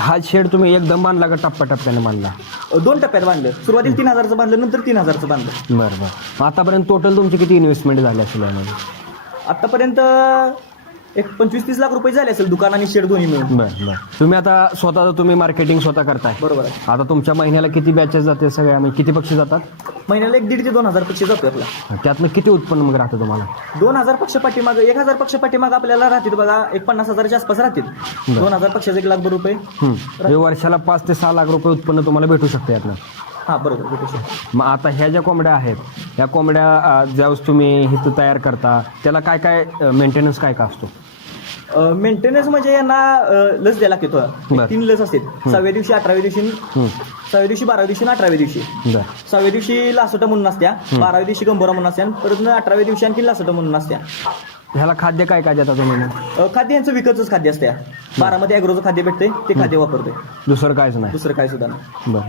हा शेड तुम्ही एकदम बांधला का टप्प्याटप्प्याने बांधला? 2 टप्प्यात बांधलं. सुरुवातीला 3,000चं बांधलं, नंतर 3,000चं बांधलं. बरं. आतापर्यंत टोटल तुमची किती इन्व्हेस्टमेंट झाली असेल यामध्ये? आतापर्यंत एक 25-30 लाख रुपये झाले असेल दुकान आणि शेड दोन्ही मिळून. बरं. तुम्ही आता तुम्ही मार्केटिंग स्वतः करताय. बरोबर आहे. आता तुमच्या महिन्याला किती बॅचेस जाते सगळ्या, म्हणजे किती पक्षी जातात? महिन्याला 1,500 ते 2,000 पक्षी जातो आपला. त्यातनं किती उत्पन्न मग राहतं तुम्हाला? 2,000 पक्ष पाठीमागं 1,000 पक्ष पाठीमागं आपल्याला राहतील बघा, एक 50,000च्या आसपास राहतील. 2,000 पक्षाचे 1,00,000 रुपये. म्हणजे वर्षाला 5 ते 6 लाख रुपये उत्पन्न तुम्हाला भेटू शकतं यातनं. हा बरोबर, भेटू शकतो. मग आता ह्या ज्या कोंबड्या आहेत, ह्या कोंबड्या ज्यावेळेस तुम्ही इथं तयार करता त्याला काय काय मेंटेनन्स काय का असतो? मेंटेनन्स म्हणजे यांना लस द्यायला लागते बरं. 3 लस असतात. 6व्या दिवशी, 18व्या दिवशी, 6व्या दिवशी, 12व्या दिवशी आणि 18व्या दिवशी. 6व्या दिवशी लासोटा म्हणून असत्या, 12व्या दिवशी गंभोरा म्हणून असत्या, आणि परत 18व्या दिवशी आणखी लासोटा म्हणून असत्या. ह्याला खाद्य काय काय देता तुम्ही? खाद्य यांचं विकतच खाद्य असत्या. 12 मध्ये ॲग्रोचं खाद्य भेटते, ते खाद्य वापरते. दुसरं काहीच नाही? दुसरं काय सुद्धा नाही. बरं.